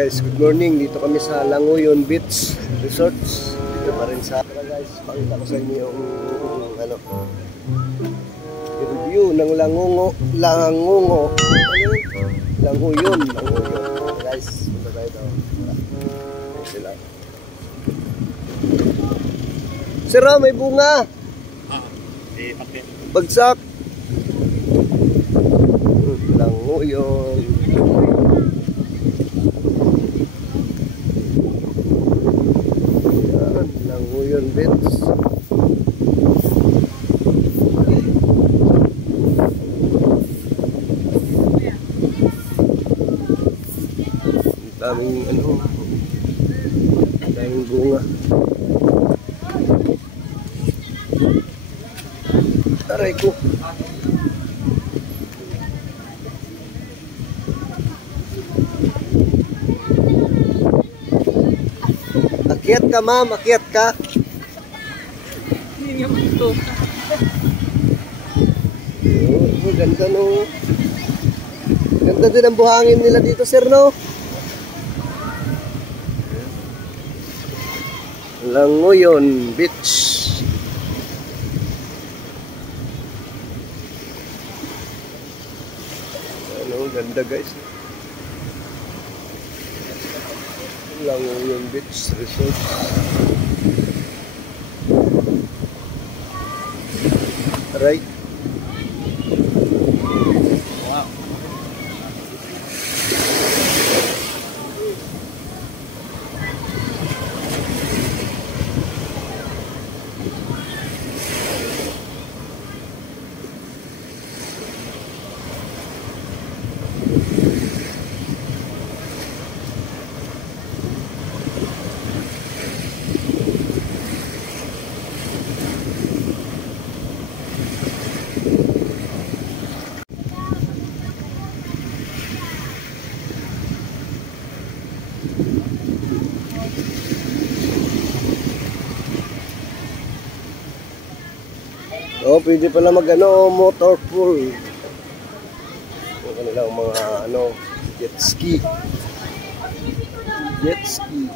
Guys, good morning. Dito kami sa Languyon Beach Resorts. Dito pa rin sa guys, pakita ko sa inyo yung review ng Languyon. Guys, punta tayo daw. Sila. Sira, may bunga. Bagsak. Languyon. Languyon Beach. Daming daming bunga. Taray ko. Akyat ka, ma'am, akyat ka. Hindi naman ito. Oh, ganda no. Ganda din ang buhangin nila dito, sir, no? Languyon Beach. Ano, ganda guys. Languyon Beach Resort. Right. Wow. Oh, pwede pala motor pool. Yung kanilang mga jet ski. Jet ski.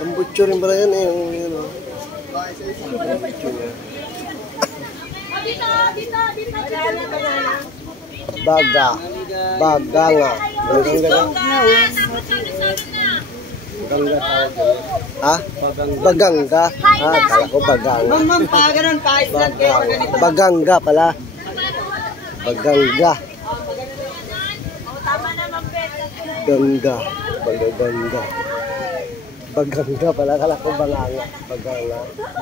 Tambutso rin pala yan eh. Tambutso niya. Baganga. Baganga tawag yun. Ha? Baganga. Kala ko baganga. Baganga pala. Baganga. Ganga. Baganga. Baganga pala. Kala ko baganga. Baganga.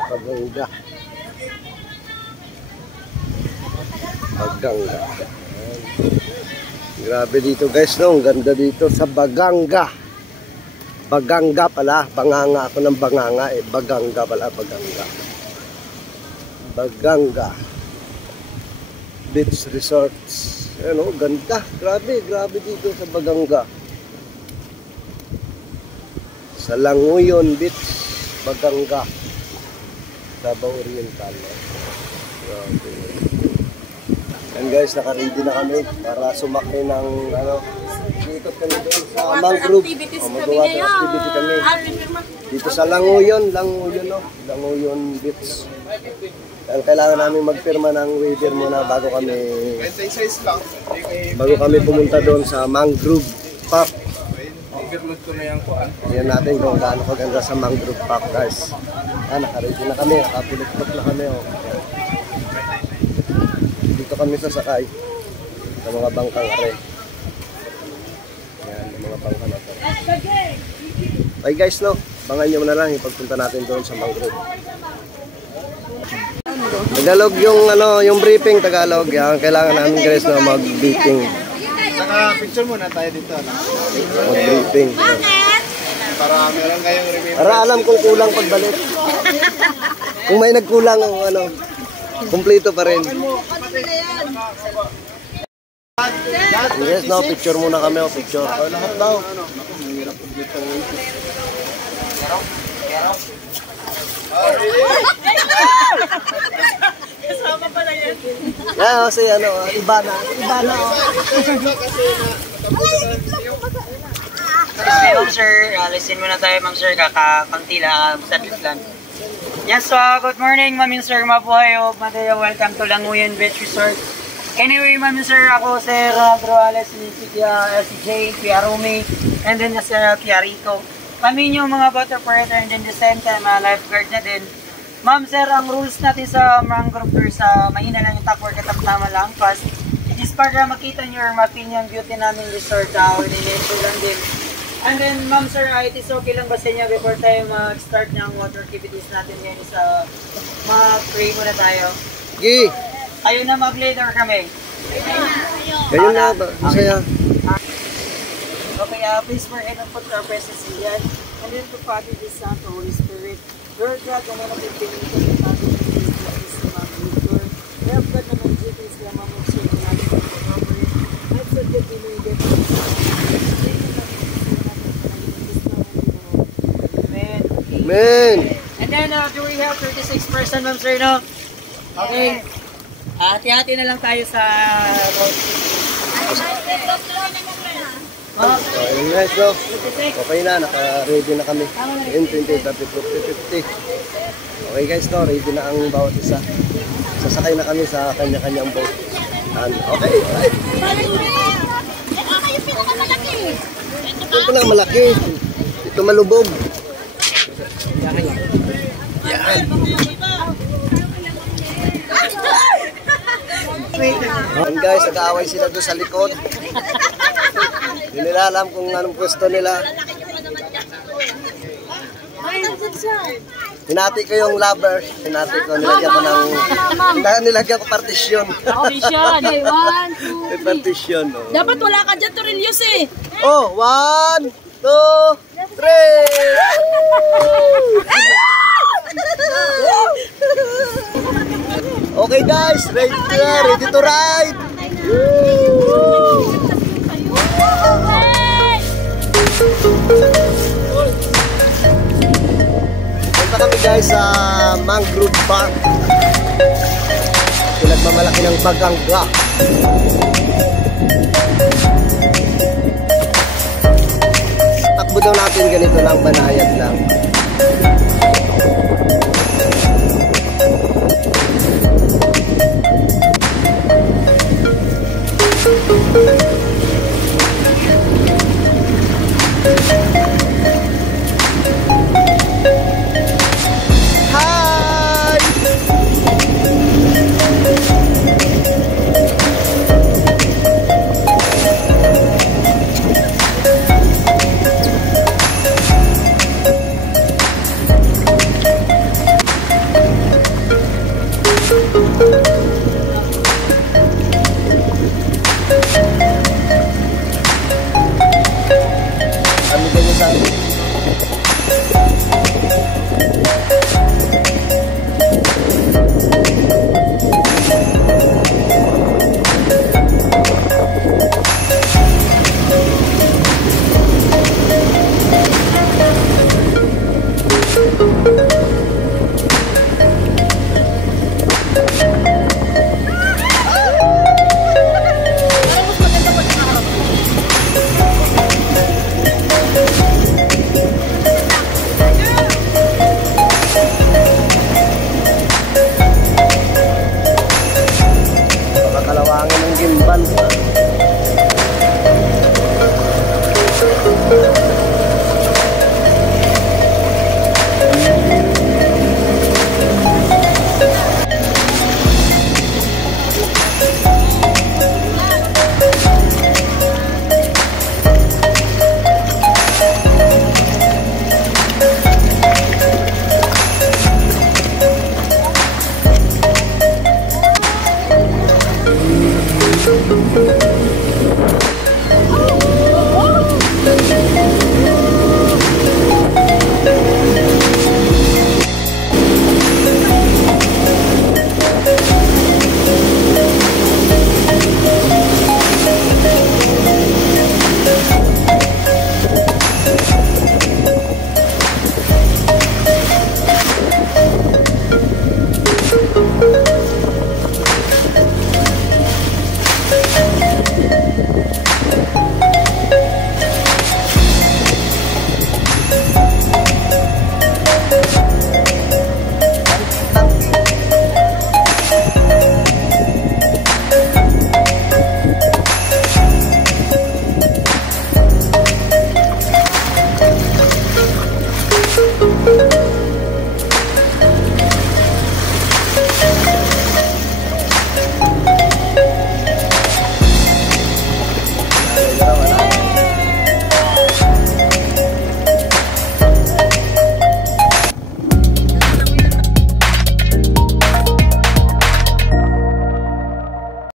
Baganga. Baganga. Grabe dito guys, no? Ang ganda dito sa Baganga. Baganga pala, banganga ako ng banganga eh. Baganga pala, Baganga. Baganga Beach Resorts. Ano, ganda. Grabe, grabe dito sa Baganga. Sa Languyon Beach, Baganga. Davao Oriental. Grabe. And guys, naka-ready na kami para sumakay ng dito kami doon sa mangrove. Magawa ng activity kami. Dito sa Languyon, Languyon Beach. Ang kailangan namin magpirma ng waiver muna bago kami pumunta doon sa Mangrove Park. Yan natin kung gaano kaganda sa Mangrove Park, guys. Naka-ready na kami, nakapulot-pulot na kami. Dito kami sasakay sa mga bangkang are. Yan, yung mga bangka na to. Okay guys, no? Bangan nyo na lang yung pagpunta natin doon sa Mangrove. Tagalog yung briefing, Tagalog. Yan, kailangan namin guys na mag-briefing. Saka picture muna tayo dito. Mag-briefing. Para meron kayong remember. Para alam kung kulang pagbalik. Kung may nagkulang, kumpleto pa rin. Yes, no, picture muna kami, picture. Lahat daw. Kasama pala yan. Yeah, kasi iba na. Excuse me, ma'am sir. Listen muna tayo, ma'am sir. Kakakunti lang, saglit lang. Yes, so good morning, ma'am sir. Mabuhay o Madaya. Welcome to Languyan Beach Resort. Anyway, ma'am sir, ako Sir Rodriguez, si Jay, Pia Rumi, and then si Pia Rico. Kami yung mga water operator and then the same time, lifeguard na din. Ma'am sir, ang rules natin sa mangrove tour sa mahina lang yung top work at tama lang. Plus, it is para makita nyo or mapin yung beauty namin resort in nature lang din. And then, ma'am sir, it is okay lang ba sa inyo before tayo mag-start ng water activities natin ngayon sa mag-pray muna tayo? Gi! Ayun na mag-leader kami. Ayun na ba? Masaya. Okay, please for and put our presence in yan. And then to Father, the Son, the Holy Spirit. Lord God, na naman ang pinito ng Father, the Holy Spirit, the mag-leader. Help God naman dito is lamang mo siya yung natin ang pag-operate. At sa dito, inuigay po sa Amen. Amen. And then, do we have 36 person, ma'am sir, no? Okay. Hati-hati na lang tayo sa road. Ayun guys, no? Okay na, naka-ready na kami. In 20, 30, 40, 50. Okay guys, no? Ready na ang bawat isa. Sasakay na kami sa kanya-kanyang boat. Okay, right. Yung pinakamalaki. Ito lang malaki. Ito malubog. Yan. Yan guys, nag-aaway sila doon sa likod. Hindi nila alam kung anong pwesto nila. Hinati ko yung lover. Hinati ko, nilagyan ko partition. Partition. Hey, 1, 2, May partition. Oh. Dapat wala ka dyan, Torilius eh. Oh, 1, 2, 3. Okay guys, ready to ride. Punta kami guys sa Mangrove Park. Pinagmamalaki ng Baganga. Takbo daw natin ganito lang, banayad lang. Kalawangin ng gimbal.